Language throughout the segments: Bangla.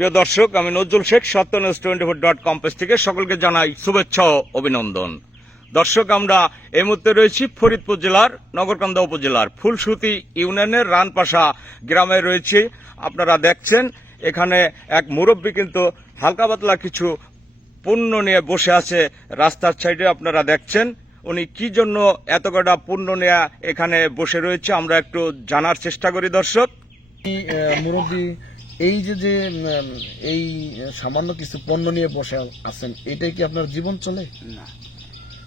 প্রিয় দর্শক, আমি নজরুল শেখ, সত্যনিউজ24.com পেজ থেকে সকলকে জানাই শুভেচ্ছা ও অভিনন্দন। দর্শক, আমরা এই মুহূর্তে রয়েছি ফরিদপুর জেলার নগরকান্দা উপজেলার ফুলসুতি ইউনিয়নের রানপাশা গ্রামে রয়েছি। আপনারা দেখছেন এখানে এক মুরব্বী কিন্তু হালকা পাতলা কিছু পণ্য নিয়ে বসে আছে রাস্তার সাইডে। আপনারা দেখছেন উনি কি জন্য এত কটা পণ্য নিয়ে এখানে বসে রয়েছে, আমরা একটু জানার চেষ্টা করি। দর্শক, মুরব্বী, এই যে এই সামান্য কিছু পণ্য নিয়ে বসে আছেন, এটাই কি আপনার জীবন চলে? না,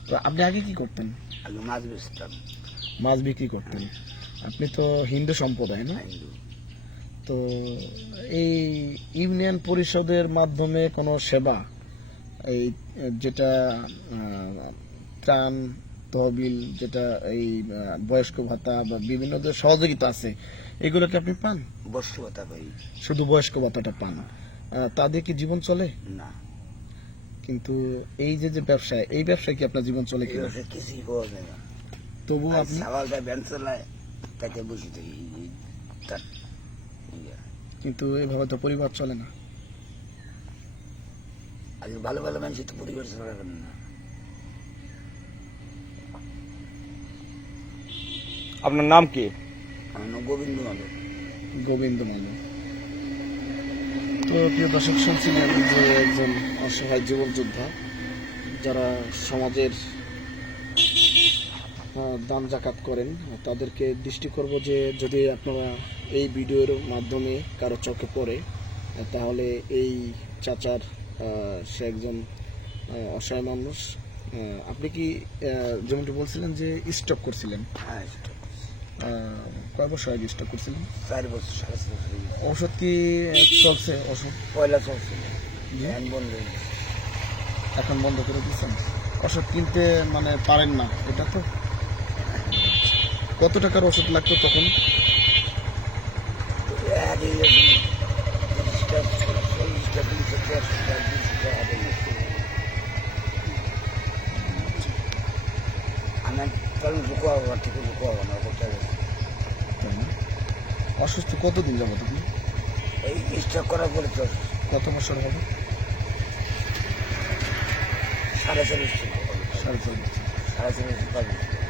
তো আপনি আগে কি করতেন? আগে মাছ বেচতাম। মাছ বিক্রি করতেন। আপনি তো হিন্দু সম্প্রদায়, না? হিন্দু। তো এই ইউনিয়ন পরিষদের মাধ্যমে কোনো সেবা, এই যেটা ত্রাণ তহবিল, যেটা এই বয়স্ক ভাতা বা বিভিন্ন যে সহযোগিতা আছে, এগুলো কি আপনি পান? বস্তু কথা পাই শুধু বয়স্ক ভাতাটা পান, তাদের কি জীবন চলে? না। কিন্তু এই যে ব্যবসায়, এই ব্যবসায় কি আপনার জীবন চলে কিনা? কিছুই পাওয়া যায় না। তবু আপনি সকালটা ব্যান চলায়, তাকে বসে থাকি। কিন্তু এভাবে তো পরিবার চলে না। আগে ভালো ভালো মানুষের তো পরিবার চলাবেন না। আপনার নাম কি? আমার নাম গোবিন্দ মালক। গোবিন্দ মালক। তো প্রিয় দর্শক, শুনছিলেন যে একজন অসহায় জীবন যোদ্ধা, যারা সমাজের দান জাকাত করেন, তাদেরকে দৃষ্টি করব যে যদি আপনারা এই ভিডিওর মাধ্যমে কারো চোখে পড়ে, তাহলে এই চাচার, সে একজন অসহায় মানুষ। আপনি কি যেমনটি বলছিলেন যে স্টক করছিলেন, হ্যাঁ, কয় বছর আগে স্টক করছিলেন? 4 বছর 4.5 বছর। ওষুধ কি চলছে? ওষুধ পয়লা চলছিল, জি? ফ্যান বন্ধ হয়ে গেছে। এখন বন্ধ করে দিচ্ছেন? ওষুধ কিনতে মানে পারেন না, এটা তো। কত টাকার ওষুধ লাগতো তখন? আগে 30টা 40টা 50টা 200টা আগে গেছে। আমি তখন ঢুকো ঠিক ঢুকো না, কোথায় গেছে। তাই না? অসুস্থ কতদিন যাবত আপনি? এই স্টক করার পরে তো কত বছর হবে? 4.5 বছর। 4.5 বছর। 4.5 বছর।